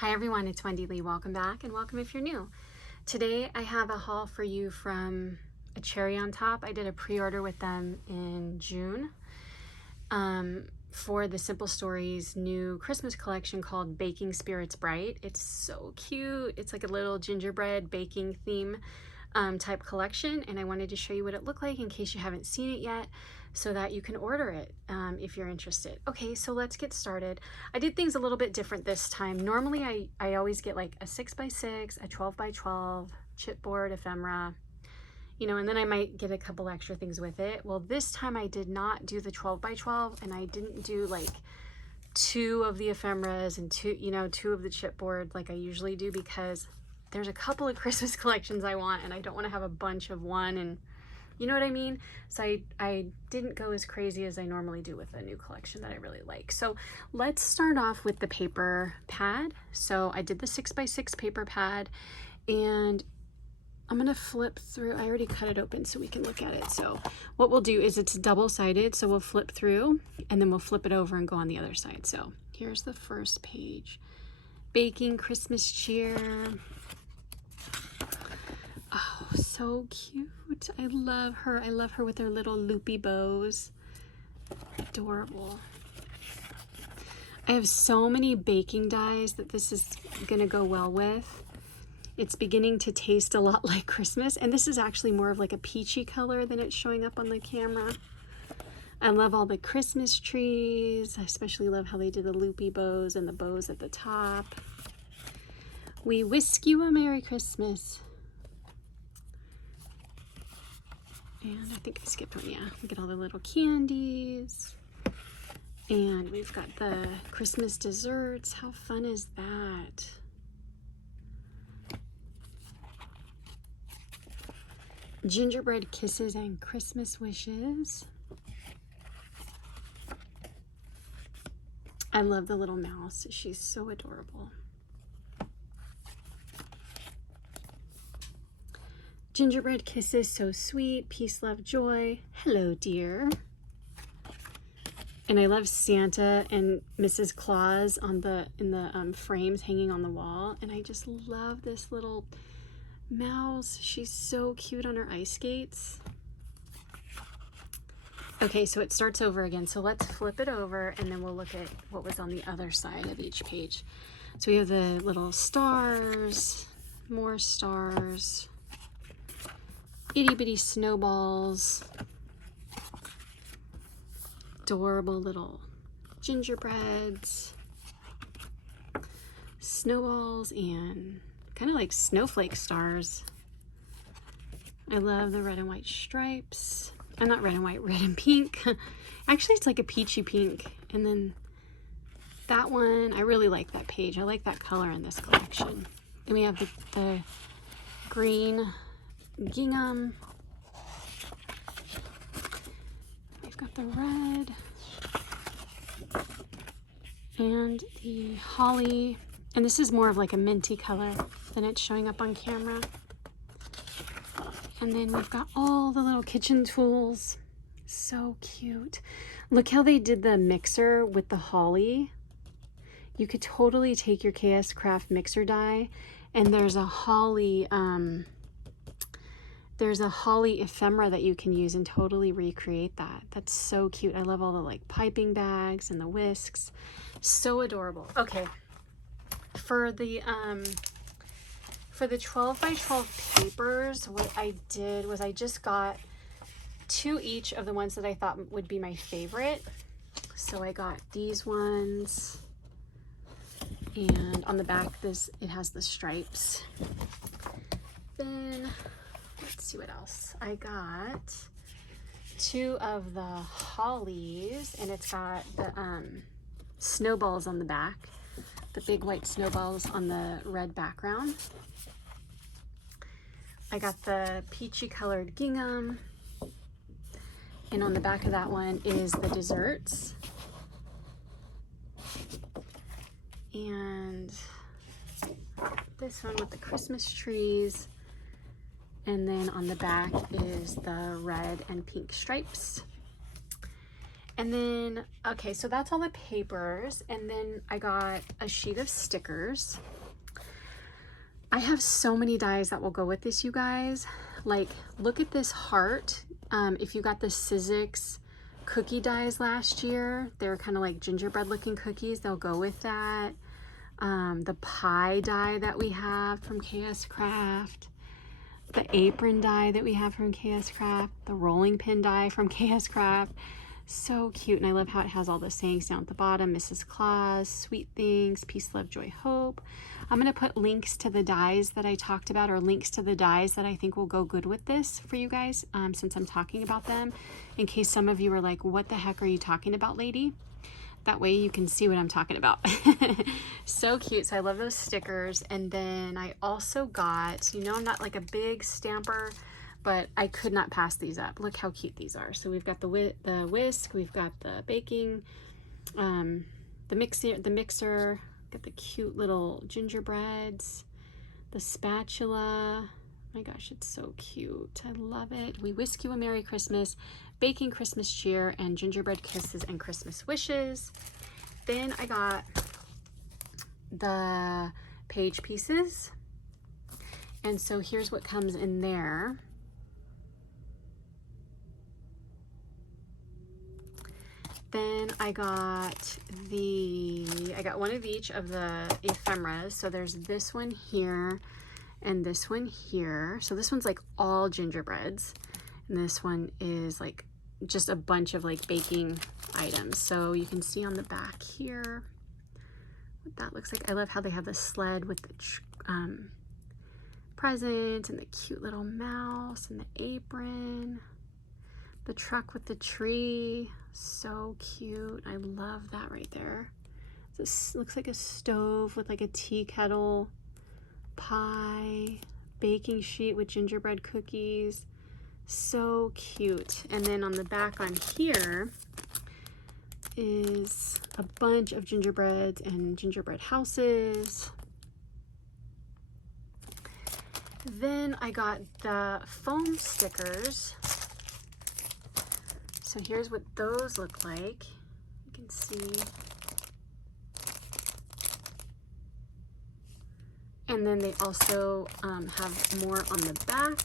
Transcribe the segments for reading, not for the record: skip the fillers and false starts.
Hi everyone, it's Wendy Lee. Welcome back and welcome if you're new. Today I have a haul for you from A Cherry on Top. I did a pre-order with them in June for the Simple Stories new Christmas collection called Baking Spirits Bright. It's so cute. It's like a little gingerbread baking theme type collection, and I wanted to show you what it looked like in case you haven't seen it yet so that you can order it if you're interested. Okay, so let's get started. I did things a little bit different this time. Normally I always get like a 6x6, a 12x12, chipboard, ephemera, you know, and then I might get a couple extra things with it. Well, this time I did not do the 12x12, and I didn't do like 2 of the ephemeras and 2 of the chipboard like I usually do, because there's a couple of Christmas collections I want and I don't want to have a bunch of one, and you know what I mean? So I didn't go as crazy as I normally do with a new collection that I really like. So let's start off with the paper pad. So I did the 6x6 paper pad, and I'm gonna flip through. I already cut it open so we can look at it. So what we'll do is it's double-sided, so we'll flip through and then we'll flip it over and go on the other side. So here's the first page. Baking Christmas cheer. Oh, so cute. I love her. I love her with her little loopy bows. Adorable. I have so many baking dyes that this is gonna go well with. It's beginning to taste a lot like Christmas, and this is actually more of like a peachy color than it's showing up on the camera. I love all the Christmas trees. I especially love how they did the loopy bows and the bows at the top. We whisk you a Merry Christmas. And I think I skipped one, yeah. Look at all the little candies. And we've got the Christmas desserts. How fun is that? Gingerbread kisses and Christmas wishes. I love the little mouse. She's so adorable. Gingerbread kisses, so sweet. Peace, love, joy. Hello, dear. And I love Santa and Mrs. Claus in the frames hanging on the wall. And I just love this little mouse. She's so cute on her ice skates. Okay, so it starts over again. So let's flip it over and then we'll look at what was on the other side of each page. So we have the little stars, more stars, itty bitty snowballs, adorable little gingerbreads, snowballs, and kind of like snowflake stars. I love the red and white stripes. Not red and white, red and pink. Actually, it's like a peachy pink. And then that one, I really like that page. I like that color in this collection. Then we have the green gingham. We've got the red and the holly, and this is more of like a minty color than it's showing up on camera. And then we've got all the little kitchen tools. So cute. Look how they did the mixer with the holly. You could totally take your KS Craft mixer die, and there's a holly ephemera that you can use and totally recreate that. That's so cute. I love all the like piping bags and the whisks. So adorable. Okay, for the 12x12 papers, what I did was I just got 2 each of the ones that I thought would be my favorite. So I got these ones, and on the back it has the stripes. Then let's see what else. I got 2 of the hollies, and it's got the snowballs on the back, the big white snowballs on the red background. I got the peachy colored gingham, and on the back of that one is the desserts. And this one with the Christmas trees. And then on the back is the red and pink stripes. And then, okay, so that's all the papers. And then I got a sheet of stickers. I have so many dies that will go with this, you guys. Like, look at this heart. If you got the Sizzix cookie dies last year, they're kind of like gingerbread looking cookies. They'll go with that. The pie die that we have from KS Craft. The apron die that we have from KS Craft. The rolling pin die from KS Craft. So cute. And I love how it has all the sayings down at the bottom. Mrs. Claus, sweet things, peace, love, joy, hope. I'm going to put links to the dies that I talked about, or links to the dies that I think will go good with this for you guys, since I'm talking about them, in case some of you are like, what the heck are you talking about, lady? That way you can see what I'm talking about. So cute. So I love those stickers. And then I also got, you know, I'm not like a big stamper, but I could not pass these up. Look how cute these are. So we've got the whisk, we've got the baking, the mixer, got the cute little gingerbreads, the spatula. My gosh, it's so cute. I love it. We whisk you a Merry Christmas, baking Christmas cheer, and gingerbread kisses and Christmas wishes. Then I got the page pieces. And so here's what comes in there. Then I got one of each of the ephemeras. So there's this one here and this one here. So this one's like all gingerbreads. And this one is like just a bunch of like baking items. So you can see on the back here what that looks like. I love how they have the sled with the present and the cute little mouse and the apron. The truck with the tree, so cute. I love that right there. This looks like a stove with like a tea kettle, pie, baking sheet with gingerbread cookies. So cute. And then on the back on here is a bunch of gingerbreads and gingerbread houses. Then I got the foam stickers. So here's what those look like. You can see. And then they also have more on the back.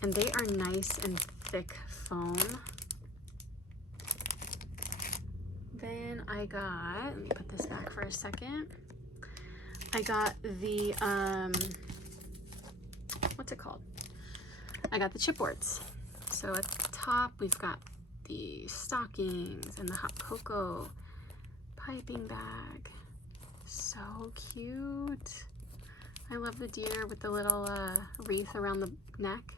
And they are nice and thick foam. Then I got, let me put this back for a second. I got the, what's it called? I got the chipboards. So at the top, we've got the stockings and the hot cocoa piping bag. So cute. I love the deer with the little wreath around the neck.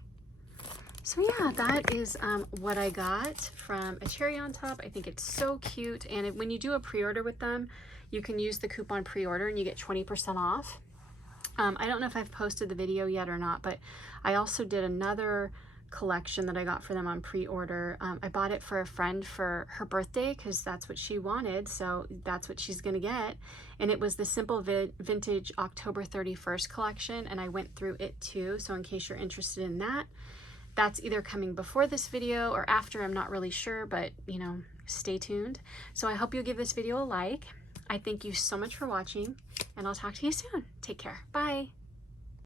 So yeah, that is what I got from A Cherry on Top. I think it's so cute. And when you do a pre-order with them, you can use the coupon pre-order and you get 20% off. I don't know if I've posted the video yet or not, but I also did another collection that I got for them on pre-order. I bought it for a friend for her birthday because that's what she wanted, so that's what she's gonna get. And it was the Simple Vintage October 31st collection, and I went through it too, so in case you're interested in that, that's either coming before this video or after, I'm not really sure, but you know, stay tuned. So I hope you'll give this video a like. I thank you so much for watching, and I'll talk to you soon. Take care. Bye.